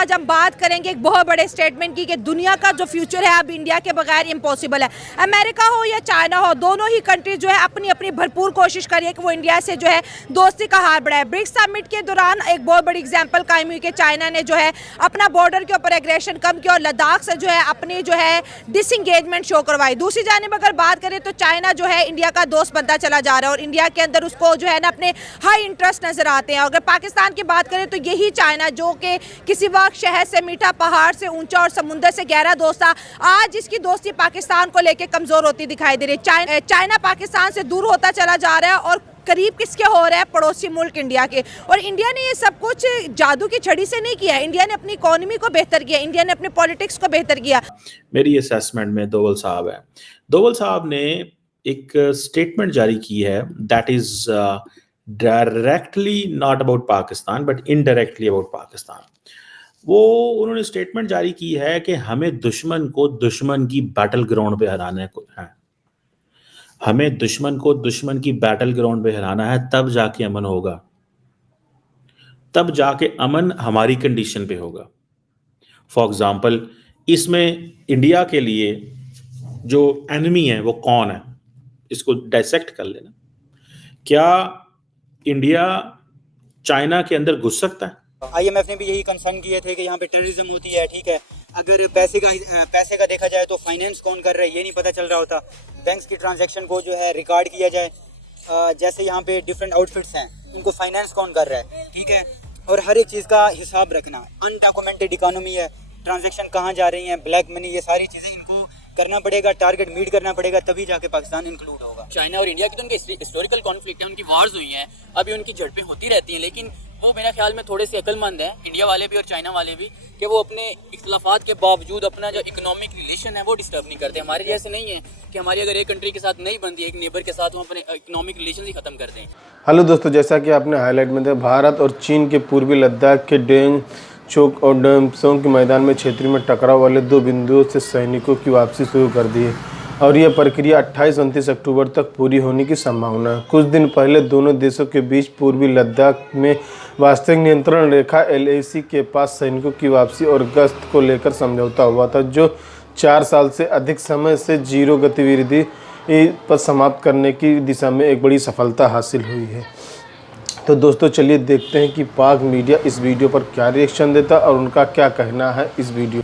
आज हम बात करेंगे एक बहुत बड़े स्टेटमेंट की कि दुनिया का जो फ्यूचर है अब इंडिया के बगैर इम्पॉसिबल है। अमेरिका हो या चाइना हो, दोनों ही कंट्री जो है अपनी अपनी भरपूर कोशिश कर रही है कि वो इंडिया से जो है दोस्ती का हाथ बढ़ाए। ब्रिक्स समिट के दौरान एक बहुत बड़ी एग्जाम्पल कायम हुई कि चाइना ने जो है अपना बॉर्डर के ऊपर एग्रेशन कम किया और लद्दाख से जो है अपनी जो है डिसंगेजमेंट शो करवाई। दूसरी जानिब अगर बात करें तो चाइना जो है इंडिया का दोस्त बनता चला जा रहा है और इंडिया के अंदर उसको जो है ना अपने हाई इंटरेस्ट नजर आते हैं। अगर पाकिस्तान की बात करें तो यही चाइना जो कि किसी वक्त शहर से मीठा, पहाड़ से ऊंचा और समुंदर से गहरा दोस्त था, आज इसकी दोस्ती पाकिस्तान को लेकर कमजोर होती दिखाई दे रही है। चाइना पाकिस्तान से दूर होता चला जा रहा है और करीब किसके हो रहा है? पड़ोसी मुल्क इंडिया के। और इंडिया ने ये सब कुछ जादू की छड़ी से नहीं किया। इंडिया ने अपनी इकोनॉमी को बेहतर किया, इंडिया ने अपने पॉलिटिक्स को बेहतर किया। मेरी असेसमेंट में दोवल साहब है। दोवल साहब ने एक स्टेटमेंट जारी की है that is directly not about Pakistan but indirectly about Pakistan. वो उन्होंने स्टेटमेंट जारी की है कि हमें दुश्मन को दुश्मन की बैटल ग्राउंड पे हराने को है, हमें दुश्मन को दुश्मन की बैटल ग्राउंड पे हराना है, तब जाके अमन होगा, तब जाके अमन हमारी कंडीशन पे होगा। फॉर एग्जाम्पल, इसमें इंडिया के लिए जो एनिमी है वो कौन है, इसको डायसेक्ट कर लेना। क्या इंडिया चाइना के अंदर घुस सकता है? IMF ने भी यही कंसर्न किए थे कि यहाँ पे टेररिज्म होती है, ठीक है। अगर पैसे का देखा जाए तो फाइनेंस कौन कर रहा है ये नहीं पता चल रहा होता। बैंक्स की ट्रांजैक्शन को जो है रिकॉर्ड किया जाए, जैसे यहाँ पे डिफरेंट आउटफिट्स हैं उनको फाइनेंस कौन कर रहा है, ठीक है। और हर एक चीज़ का हिसाब रखना। अनडॉक्यूमेंटेड इकोनॉमी है, ट्रांजैक्शन कहाँ जा रही हैं, ब्लैक मनी, ये सारी चीज़ें इनको करना पड़ेगा, टारगेट मीट करना पड़ेगा, तभी जाके पाकिस्तान इंक्लूड होगा। चाइना और इंडिया की तो उनके हिस्टोरिकल कॉन्फ्लिक्ट है, उनकी वार्स हुई हैं, अभी उनकी झड़पें होती रहती हैं, लेकिन वो मेरा ख्याल में थोड़े से अक्लमंद हैं, इंडिया वाले भी और चाइना वाले भी, कि वो अपने इख्तलाफात के बावजूद अपना जो इकोनॉमिक रिलेशन है वो डिस्टर्ब नहीं करते। हमारे जैसे नहीं है कि हमारी अगर एक कंट्री के साथ नहीं बनती, एक नेबर के साथ वो अपने इकोनॉमिक रिलेशन ही खत्म कर दें। हेलो दोस्तों, जैसा कि आपने हाईलाइट में देखा, भारत और चीन के पूर्वी लद्दाख के डेंग चौक और डमसोंग के मैदान में क्षेत्र में टकराव वाले 2 बिंदुओं से सैनिकों की वापसी शुरू कर दी है और यह प्रक्रिया 28-29 अक्टूबर तक पूरी होने की संभावना है। कुछ दिन पहले दोनों देशों के बीच पूर्वी लद्दाख में वास्तविक नियंत्रण रेखा LAC के पास सैनिकों की वापसी और गश्त को लेकर समझौता हुआ था, जो 4 साल से अधिक समय से जीरो गतिविधि पर समाप्त करने की दिशा में एक बड़ी सफलता हासिल हुई है। तो दोस्तों चलिए देखते हैं कि पाक मीडिया इस वीडियो पर क्या रिएक्शन देता है और उनका क्या कहना है इस वीडियो।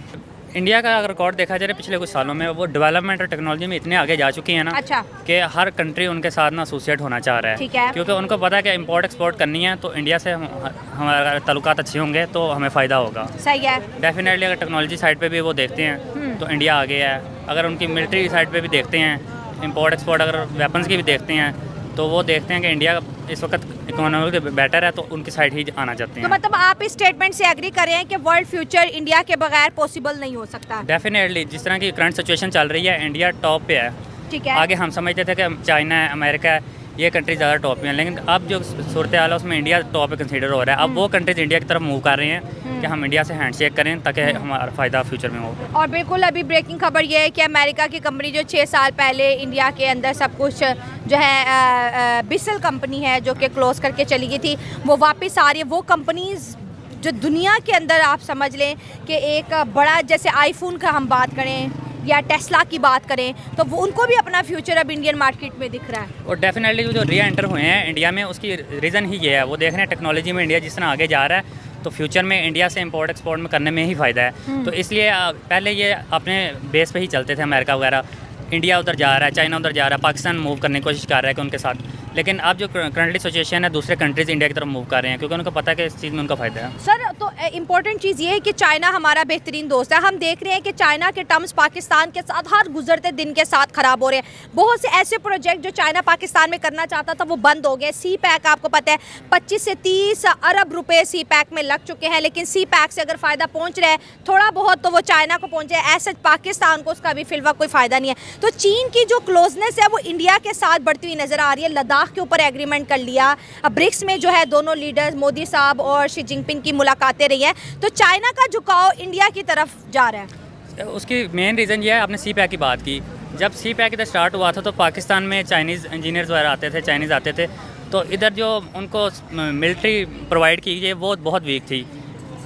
इंडिया का अगर रिकॉर्ड देखा जाए पिछले कुछ सालों में, वो डेवलपमेंट और टेक्नोलॉजी में इतने आगे जा चुकी है ना, अच्छा, कि हर कंट्री उनके साथ ना एसोसिएट होना चाह रहा ठीक है, है। क्योंकि उनको पता है कि इंपोर्ट एक्सपोर्ट करनी है तो इंडिया से हमारा ताल्लुकात अच्छे होंगे तो हमें फ़ायदा होगा। सही है। डेफिनेटली अगर टेक्नोलॉजी साइड पे भी वो देखते हैं तो इंडिया आगे है। अगर उनकी मिलिट्री साइड पे भी देखते हैं, इंपोर्ट एक्सपोर्ट अगर वेपन्स की भी देखते हैं, तो वो देखते हैं कि इंडिया इस वक्त इकोनॉमिक बेटर है तो उनकी साइड ही आना चाहते हैं। तो मतलब आप इस स्टेटमेंट से एग्री कर रहे हैं कि वर्ल्ड फ्यूचर इंडिया के बगैर पॉसिबल नहीं हो सकता? डेफिनेटली जिस तरह की करंट सिचुएशन चल रही है, इंडिया टॉप पे है। ठीक है। आगे हम समझते थे कि चाइना है, अमेरिका है, ये कंट्री ज़्यादा टॉप पे हैं, लेकिन अब जो सूरत हाल है उसमें इंडिया टॉप पे कंसीडर हो रहा है। अब वो कंट्रीज इंडिया की तरफ मूव कर रहे हैं कि हम इंडिया से हैंडशेक करें ताकि हमारा फ़ायदा फ्यूचर में हो। और बिल्कुल अभी ब्रेकिंग खबर ये है कि अमेरिका की कंपनी जो 6 साल पहले इंडिया के अंदर सब कुछ जो है बिसल कंपनी है जो कि क्लोज करके चली गई थी, वो वापस आ रही है। वो कंपनीज जो दुनिया के अंदर आप समझ लें कि एक बड़ा, जैसे आईफोन का हम बात करें या टेस्ला की बात करें, तो वो उनको भी अपना फ्यूचर अब इंडियन मार्केट में दिख रहा है। और डेफिनेटली जो री एंटर हुए हैं इंडिया में, उसकी रीज़न ही ये है, वो देख रहे हैं टेक्नोलॉजी में इंडिया जिस तरह आगे जा रहा है तो फ्यूचर में इंडिया से इंपोर्ट एक्सपोर्ट में करने में ही फ़ायदा है। तो इसलिए पहले ये अपने बेस पे ही चलते थे, अमेरिका वगैरह, इंडिया उधर जा रहा है, चाइना उधर जा रहा है, पाकिस्तान मूव करने की कोशिश कर रहा है कि उनके साथ, लेकिन अब जो करंटली सिचुएशन है दूसरे कंट्रीज़ इंडिया की तरफ मूव कर रहे हैं क्योंकि उनको पता है कि इस चीज़ में उनका फ़ायदा है। सर, तो इम्पोर्टेंट चीज़ ये है कि चाइना हमारा बेहतरीन दोस्त है। हम देख रहे हैं कि चाइना के टर्म्स पाकिस्तान के साथ हर गुजरते दिन के साथ ख़राब हो रहे हैं। बहुत से ऐसे प्रोजेक्ट जो चाइना पाकिस्तान में करना चाहता था वो बंद हो गए। सी पैक आपको पता है 25 से 30 अरब रुपए सी पैक में लग चुके हैं, लेकिन सी पैक से अगर फ़ायदा पहुँच रहा है थोड़ा बहुत तो वो चाइना को पहुँचे, ऐसे पाकिस्तान को उसका भी फिलहाल कोई फ़ायदा नहीं है। तो चीन की जो क्लोजनेस है वो इंडिया के साथ बढ़ती हुई नज़र आ रही है। लद्दाख के ऊपर एग्रीमेंट कर लिया, ब्रिक्स में जो है दोनों लीडर्स मोदी साहब और शी जिनपिंग की मुलाकातें रही हैं, तो चाइना का झुकाव इंडिया की तरफ जा रहा है। उसकी मेन रीज़न ये है, आपने सी पैक की बात की, जब सी पैक इधर स्टार्ट हुआ था तो पाकिस्तान में चाइनीज़ इंजीनियर्स वगैरह आते थे, चाइनीज़ आते थे, तो इधर जो उनको मिलिट्री प्रोवाइड की गई वो बहुत वीक थी।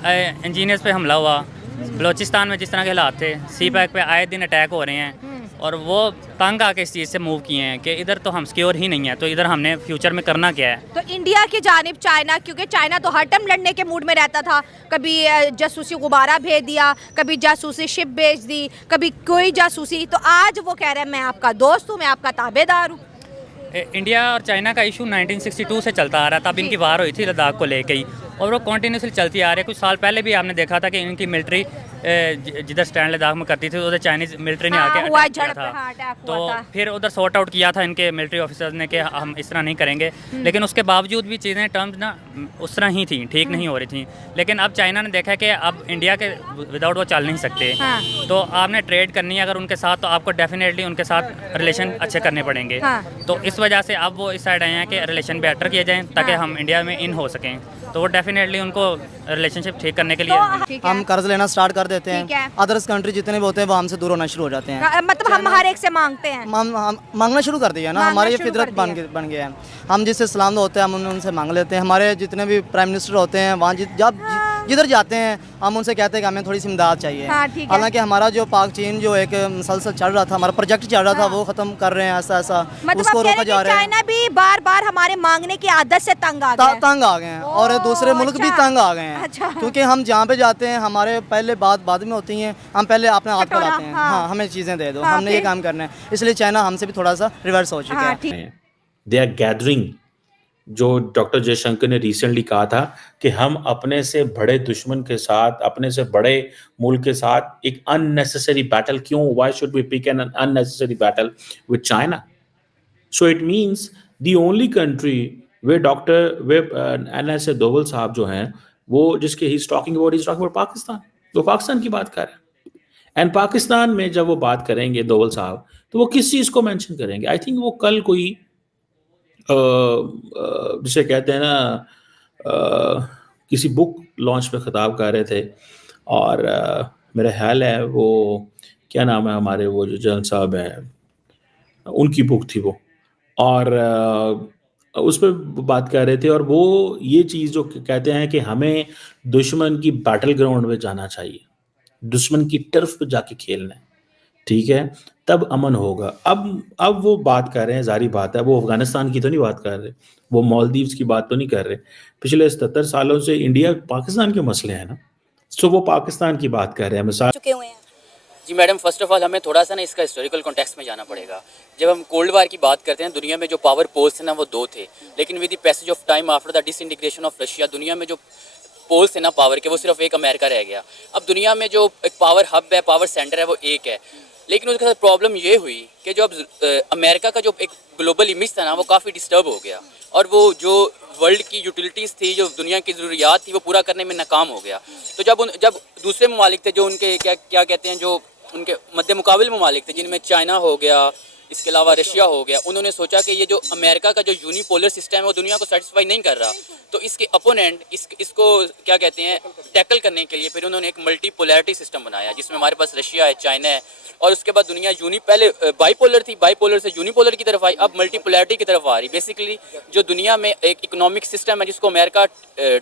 इंजीनियर्स पे हमला हुआ, बलूचिस्तान में जिस तरह के हालात थे, सी पैक पे आए दिन अटैक हो रहे हैं, और वो तंग आके इस चीज़ से मूव किए हैं कि इधर तो हम सिक्योर ही नहीं है, तो इधर हमने फ्यूचर में करना क्या है। तो इंडिया की जानिब चाइना, क्योंकि चाइना तो हर टाइम लड़ने के मूड में रहता था, कभी जासूसी गुब्बारा भेज दिया, कभी जासूसी शिप भेज दी, कभी कोई जासूसी, तो आज वो कह रहे हैं मैं आपका दोस्त हूँ, मैं आपका ताबेदार हूँ। इंडिया और चाइना का इशू 1962 से चलता आ रहा था, तब इनकी वार हुई थी लद्दाख को लेके ही, और वो कॉन्टीन्यूसली चलती आ रही है। कुछ साल पहले भी आपने देखा था कि इनकी मिलिट्री जिधर स्टैंड लद्दाख में करती थी, उधर चाइनीज़ मिलिट्री ने आके हुआ अटैक किया झड़प, था। हाँ, अटैक तो हुआ था। फिर उधर सॉर्ट आउट किया था इनके मिलिट्री ऑफिसर्स ने कि हम इस तरह नहीं करेंगे, लेकिन उसके बावजूद भी चीज़ें टर्म्स ना उस तरह ही थी, ठीक नहीं हो रही थी। लेकिन अब चाइना ने देखा कि अब इंडिया के विदाउट वो चल नहीं सकते, हाँ। तो आपने ट्रेड करनी है अगर उनके साथ, तो आपको डेफिनेटली उनके साथ रिलेशन अच्छे करने पड़ेंगे। हाँ। तो इस वजह से अब वो इस साइड आए हैं कि रिलेशन बेटर किए जाएं ताकि हम इंडिया में इन हो सकें, तो वो डेफिनेटली उनको रिलेशनशिप ठीक करने के लिए ठीक है। हम कर्ज लेना स्टार्ट कर देते ठीक है। हैं, अदर्स कंट्री जितने भी होते हैं वो हमसे दूर होना शुरू हो जाते हैं। मतलब हम हर एक से मांगते हैं। हम मांगना शुरू कर दिया ना, मांगना हमारी ये शुरू फितरत कर दिया। बन गया है। हम जिससे सलाम होते हैं हम उनसे मांग लेते हैं। हमारे जितने भी प्राइम मिनिस्टर होते हैं वहाँ जब जिधर जाते हैं हम उनसे कहते हैं कि हमें थोड़ी सी इमदाद चाहिए। हाँ, ठीक है। हालांकि हमारा जो पाक चीन जो एक मुसलसल चल रहा था, हमारा प्रोजेक्ट चल रहा था, वो ख़त्म कर रहे हैं ऐसा ऐसा, मतलब उसको आप कह रोका जा रहे हैं रहा कि है। चाइना भी बार बार हमारे मांगने की आदत से तंग आ गया है। तंग आ गए हैं और दूसरे मुल्क भी अच्छा। तंग आ गए हैं। अच्छा। क्योंकि हम जहाँ पे जाते हैं हमारे पहले बात बाद में होती हैं, हम पहले अपने हाथ कटोरा, बढ़ाते हैं। हाँ। हाँ, हमें चीज़ें दे दो, हाँ, हमने ये फिर? काम करना है। इसलिए चाइना हमसे भी थोड़ा सा रिवर्स हो चुका हाँ, है। ठीक। दे आर गैदरिंग, जो डॉक्टर जयशंकर ने रिसेंटली कहा था कि हम अपने से बड़े दुश्मन के साथ, अपने से बड़े मुल्क के साथ एक अननेसेसरी बैटल क्यों, why should we pick an unnecessary battle with China? So it means the only country way doctor way N S. Doval साहब जो हैं, वो जिसके ही टॉकिंग अबाउट पाकिस्तान, वो पाकिस्तान की बात कर रहे हैं। एंड पाकिस्तान में जब वो बात करेंगे दोवल साहब, तो वो किस चीज़ को मेंशन करेंगे? आई थिंक वो कल कोई जिसे कहते हैं ना, किसी बुक लॉन्च पे खिताब कर रहे थे, और मेरा ख्याल है वो क्या नाम है हमारे वो जो जन साहब हैं, उनकी बुक थी वो, और उस पर बात कर रहे थे, और वो ये चीज़ जो कहते हैं कि हमें दुश्मन की बैटल ग्राउंड में जाना चाहिए, दुश्मन की टर्फ पे जाके खेलना है, ठीक है, तब अमन होगा। अब वो बात कर रहे हैं, जारी बात है, वो अफगानिस्तान की तो नहीं बात कर रहे, वो मालदीव्स की बात तो नहीं कर रहे। पिछले 77 सालों से इंडिया पाकिस्तान के मसले हैं ना, सो वो पाकिस्तान की बात कर रहे हैं। मिसाल चुके हुए हैं। जी मैडम, फर्स्ट ऑफ ऑल हमें थोड़ा सा ना इसका हिस्टोरिकल कॉन्टेक्स्ट में जाना पड़ेगा। जब हम कोल्ड वार की बात करते हैं, दुनिया में जो पावर पोल्स थे ना वो दो थे, लेकिन with the passage of time after the disintegration of Russia, दुनिया में जो पोल्स थे ना पावर के, वो सिर्फ एक अमेरिका रह गया। अब दुनिया में जो एक पावर हब है, पावर सेंटर है, वो एक है। लेकिन उसके साथ प्रॉब्लम ये हुई कि जो अब अमेरिका का जो एक ग्लोबल इमेज था ना, वो काफ़ी डिस्टर्ब हो गया, और वो जो वर्ल्ड की यूटिलिटीज़ थी, जो दुनिया की ज़रूरियात थी, वो पूरा करने में नाकाम हो गया। तो जब दूसरे ममालिक थे जो उनके क्या कहते हैं, जो उनके मध्य मुकाबिल ममालिक थे, जिनमें चाइना हो गया, इसके अलावा रशिया हो गया, उन्होंने सोचा कि ये जो अमेरिका का जो यूनिपोलर सिस्टम है वो दुनिया को सेटिस्फाई नहीं कर रहा, तो इसके अपोनेंट इसको क्या कहते हैं टैकल करने के लिए फिर उन्होंने एक मल्टीपोलैरिटी सिस्टम बनाया, जिसमें हमारे पास रशिया है, चाइना है, और उसके बाद दुनिया पहले बाईपोलर थी, बाईपोलर से यूनिपोलर की तरफ आई, अब मल्टीपोलैरिटी की तरफ आ रही। बेसिकली जो दुनिया में एक इकोनॉमिक सिस्टम है जिसको अमेरिका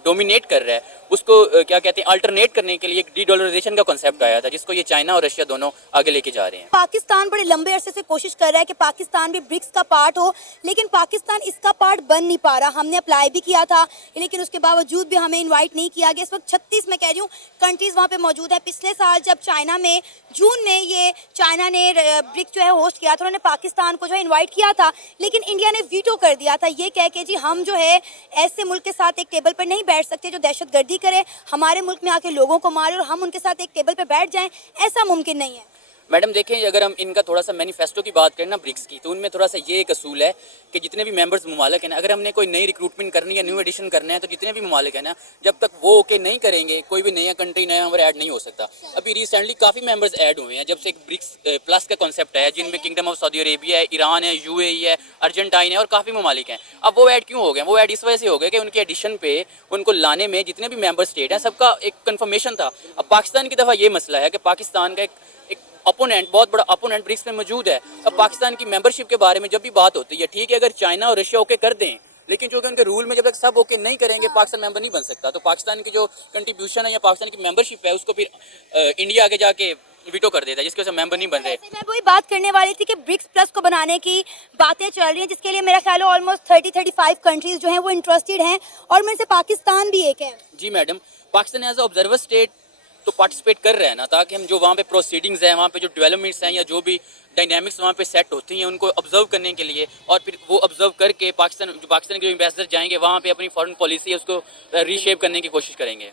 डोमिनेट कर रहा है, उसको क्या कहते हैं अल्टरनेट करने के लिए एक डी-डॉलराइजेशन का कॉन्सेप्ट आया था, जिसको ये चाइना और रशिया दोनों आगे लेके जा रहे हैं। पाकिस्तान बड़े लंबे अरसे से कोशिश कर रहा है कि पाकिस्तान भी ब्रिक्स का पार्ट हो, लेकिन पाकिस्तान इसका पार्ट बन नहीं पा रहा। हमने अप्लाई भी किया था, लेकिन उसके बावजूद भी हमें इनवाइट नहीं किया गया। इस वक्त 36 मैं कह रही हूँ कंट्रीज वहाँ पे मौजूद है। पिछले साल जब चाइना में जून में ये चाइना ने ब्रिक्स जो है होस्ट किया था, उन्होंने पाकिस्तान को जो है इन्वाइट किया था, लेकिन इंडिया ने वीटो कर दिया था, ये कह के जी हम जो है ऐसे मुल्क के साथ एक टेबल पर नहीं बैठ सकते जो दहशतगर्दी करे, हमारे मुल्क में आके लोगों को मारे और हम उनके साथ एक टेबल पर बैठ जाएं, ऐसा मुमकिन नहीं है। मैडम देखें, अगर हम इनका थोड़ा सा मैनिफेस्टो की बात करें ना ब्रिक्स की, तो उनमें थोड़ा सा ये एक असूल है कि जितने भी मेंबर्स ममालिक हैं ना, अगर हमने कोई नई रिक्रूटमेंट करनी है, न्यू एडिशन करना है, तो जितने भी ममालिक हैं ना, जब तक वो ओके नहीं करेंगे, कोई भी नया कंट्री नया मेंबर ऐड नहीं हो सकता। अभी रिसेंटली काफ़ी मेंबर्स ऐड हुए हैं जब से एक ब्रिक्स प्लस का कॉन्सेप्ट है, जिनमें किंगडम ऑफ सऊदी अरेबिया है, ईरान है, UAE है, अर्जेंटाइन है, और काफ़ी ममालिक हैं। अब वो ऐड क्यों हो गए? वो ऐड इस वजह से हो गए कि उनके एडिशन पे उनको लाने में जितने भी मेंबर स्टेट हैं सबका एक कन्फर्मेशन था। अब पाकिस्तान की दफ़ा ये मसला है कि पाकिस्तान का एक अपोनेंट, बहुत बड़ा अपोनेंट ब्रिक्स में मौजूद है। अब पाकिस्तान की मेंबरशिप के बारे में जब भी बात होती है, ठीक है, अगर चाइना और रशिया ओके कर दें लेकिन जो कि उनके रूल में जब तक सब ओके नहीं करेंगे पाकिस्तान मेंबर नहीं बन सकता। तो पाकिस्तान की जो कंट्रीब्यूशन है या पाकिस्तान की मेंबरशिप है उसको फिर इंडिया आगे जाके वीटो कर देता है, जिसकी वजह से मेंबर नहीं बन रहे। मैं वही बात करने वाली थी कि ब्रिक्स प्लस को बनाने की बातें चल रही हैं, जिसके लिए मेरा ख्याल है ऑलमोस्ट 30-35 कंट्रीज जो हैं वो इंटरेस्टेड हैं, और में से पाकिस्तान भी एक है। जी madam, Pakistan as a observer state तो पार्टिसिपेट कर रहे हैं ना, ताकि हम जो वहाँ पे प्रोसीडिंग्स हैं, वहाँ पे जो डेवलपमेंट्स हैं या जो भी डायनामिक्स वहाँ पे सेट होती हैं उनको ऑब्जर्व करने के लिए, और फिर वो ऑब्जर्व करके पाकिस्तान के जो एम्बेसडर जाएंगे वहाँ पे अपनी फॉरेन पॉलिसी है उसको रीशेप करने की कोशिश करेंगे।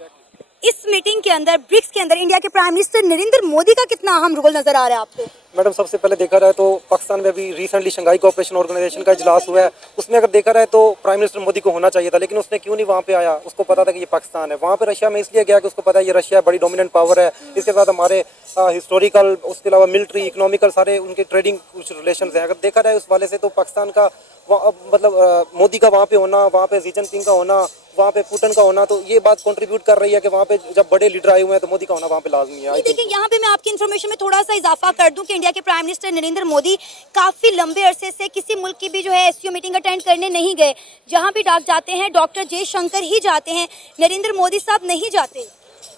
इस मीटिंग के अंदर ब्रिक्स के अंदर इंडिया के प्राइम मिनिस्टर नरेंद्र मोदी का कितना अहम रोल नजर आ रहा है आपको? मैडम, सबसे पहले देखा जाए तो पाकिस्तान में अभी रिसेंटली शंघाई कोऑपरेशन ऑर्गेनाइजेशन का इजलास हुआ है, उसमें अगर देखा जाए तो प्राइम मिनिस्टर मोदी को होना चाहिए था, लेकिन उसने क्यों नहीं वहाँ पे आया? उसको पता था कि ये पाकिस्तान है। वहाँ पे रशिया में इसलिए गया कि उसको पता है ये रशिया बड़ी डोमिनेंट पावर है, इसके साथ हमारे हिस्टोरिकल, उसके अलावा मिलिट्री, इकोनॉमिकल सारे उनके ट्रेडिंग कुछ रिलेशन हैं। अगर देखा जाए उस वाले से तो पाकिस्तान का मतलब मोदी का वहाँ पे होना, वहाँ पे शी जिनपिंग का होना, वहाँ पे पुतिन का होना, तो ये बात कंट्रीब्यूट कर रही है कि वहाँ पे जब बड़े लीडर आए हुए हैं तो मोदी का होना वहाँ पे लाजमी है। देखिए, यहाँ पे मैं आपकी इन्फॉर्मेशन में थोड़ा सा इजाफा कर दूं कि इंडिया के प्राइम मिनिस्टर नरेंद्र मोदी काफी लंबे अरसे से किसी मुल्क की भी जो है एससीओ मीटिंग अटेंड करने नहीं गए। जहाँ भी जाते हैं डॉक्टर जयशंकर ही जाते हैं, नरेंद्र मोदी साहब नहीं जाते।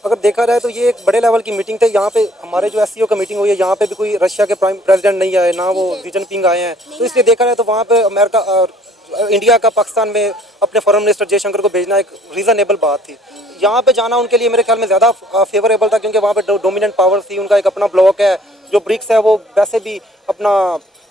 अगर देखा जाए तो ये एक बड़े लेवल की मीटिंग थी। यहाँ पे हमारे जो एससीओ का मीटिंग हुई है, यहाँ पे भी कोई रशिया के प्रेसिडेंट नहीं आए, ना वो शी जिनपिंग आए हैं, तो इसलिए देखा जाए तो वहाँ पे इंडिया का पाकिस्तान में अपने फॉरेन मिनिस्टर जयशंकर को भेजना एक रीजनेबल बात थी। यहाँ पे जाना उनके लिए मेरे ख्याल में ज़्यादा फेवरेबल था, क्योंकि वहाँ पे डोमिनेंट पावर थी, उनका एक अपना ब्लॉक है। जो ब्रिक्स है वो वैसे भी अपना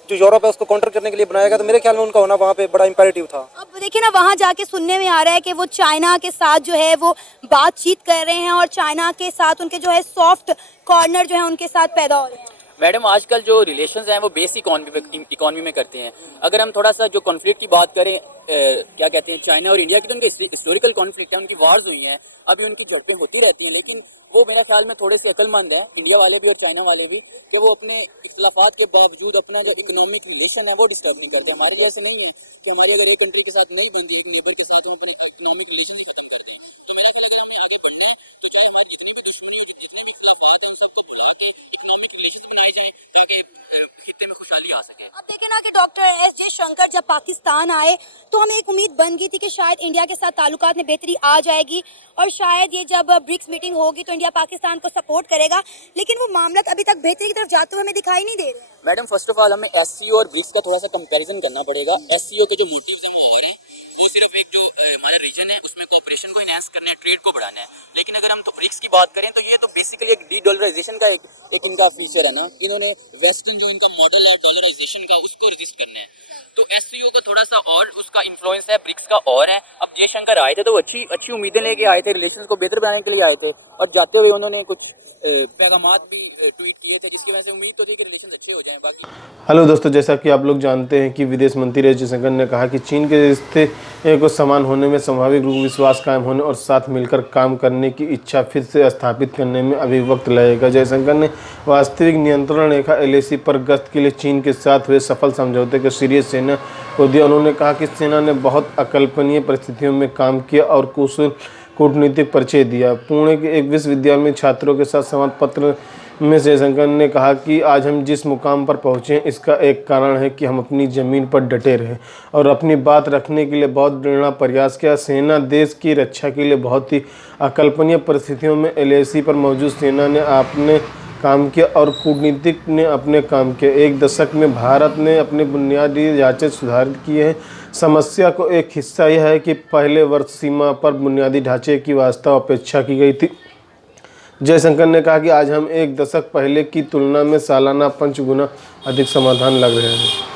जो यूरोप है उसको काउंटर करने के लिए बनाया गया, तो मेरे ख्याल में उनका होना वहाँ पे बड़ा इंपेरेटिव था। अब देखिए ना, वहाँ जाके सुनने में आ रहा है कि वो चाइना के साथ जो है वो बातचीत कर रहे हैं, और चाइना के साथ उनके जो है सॉफ्ट कॉर्नर जो है उनके साथ पैदा हो रहे हैं। मैडम, आजकल जो रिलेशंस हैं वो बेस इकोनॉमी में करते हैं। अगर हम थोड़ा सा जो कॉन्फ्लिक्ट की बात करें, क्या कहते हैं, चाइना और इंडिया की, तो उनके हिस्टोरिकल कॉन्फ्लिक्ट है, उनकी वार्स हुई हैं, अभी उनकी झड़पें होती रहती हैं, लेकिन वो मेरा ख्याल में थोड़े से अक्लमंद हैं, इंडिया वाले भी और चाइना वाले भी, कि वो अपने इख्तिलाफात के बावजूद अपना जो इकोनॉमिक रिलेशन है वो डिस्टर्ब नहीं करते। हमारे भी ऐसे नहीं है कि हमारी अगर एक कंट्री के साथ नहीं बनती है, नेबर के साथ हम अपने इकोनॉमिक रिलेशन ही खत्म करते हैं। तो मेरा ख्याल अगर हमें आगे बढ़ना है तो चाहे हमारी जितनी भी दुश्मनी है, जितने भी इख्तिलाफात है, उन सबको भुला के इकोनॉमिक रिलेशन बनाए जाए ताकि खित्ते में खुशहाली आ सके। अब देखें ना कि डॉक्टर एस जयशंकर जब पाकिस्तान आए तो हमें एक उम्मीद बन गई थी कि शायद इंडिया के साथ ताल्लुकात में बेहतरी आ जाएगी, और शायद ये जब ब्रिक्स मीटिंग होगी तो इंडिया पाकिस्तान को सपोर्ट करेगा, लेकिन वो मामला अभी तक बेहतरी की तरफ जाते हुए हमें दिखाई नहीं दे रहे। मैडम, फर्स्ट ऑफ ऑल हमें एससीओ और ब्रिक्स का थोड़ा सा कंपैरिजन करना पड़ेगा। एससीओ के जो मोटिव्स हैं वो और हैं, वो सिर्फ एक जो हमारा रीजन है उसमें कोऑपरेशन को इनहांस करना है, ट्रेड को बढ़ाना है। लेकिन अगर हम तो ब्रिक्स की बात करें तो ये तो बेसिकली एक डी डॉलराइजेशन का एक इनका फीचर है ना, इन्होंने वेस्टर्न जो इनका मॉडल है डॉलराइजेशन का उसको रजिस्ट करना है। तो एससीओ का थोड़ा सा और उसका इन्फ्लुएंस है, ब्रिक्स का और है। अब जयशंकर आए थे तो वो अच्छी उम्मीदें लेके आए थे, रिलेशंस को बेहतर बनाने के लिए आए थे, और जाते हुए उन्होंने कुछ पैगामात भी ट्वीट किए थे, जिसकी वजह से उम्मीद तो थी कि रिलेशंस अच्छे हो जाएं। बाकी हेलो दोस्तों, जैसा कि आप लोग जानते हैं कि विदेश मंत्री एस जयशंकर ने कहा कि चीन के रिश्ते को समान होने में स्वाभाविक रूप विश्वास कायम होने और साथ मिलकर काम करने की इच्छा फिर से स्थापित करने में अभी वक्त लगेगा। जयशंकर ने वास्तविक नियंत्रण रेखा LAC पर गश्त के लिए चीन के साथ हुए सफल समझौते के श्रेय सेना को दिया। उन्होंने कहा कि सेना ने बहुत अकल्पनीय परिस्थितियों में काम किया और कुशल कूटनीतिक परिचय दिया। पुणे के एक विश्वविद्यालय में छात्रों के साथ संवाद पत्र में जयशंकर ने कहा कि आज हम जिस मुकाम पर पहुँचे हैं इसका एक कारण है कि हम अपनी ज़मीन पर डटे रहे और अपनी बात रखने के लिए बहुत दृढ़ प्रयास किया। सेना देश की रक्षा के लिए बहुत ही अकल्पनीय परिस्थितियों में LAC पर मौजूद सेना ने अपने काम किया और कूटनीतिक ने अपने काम किया। एक दशक में भारत ने अपने बुनियादी ढांचे सुधारित किए हैं। समस्या को एक हिस्सा यह है कि पहले वर्ष सीमा पर बुनियादी ढांचे की वास्तव अपेक्षा की गई थी। जयशंकर ने कहा कि आज हम एक दशक पहले की तुलना में सालाना 5 गुना अधिक समाधान लग रहे हैं।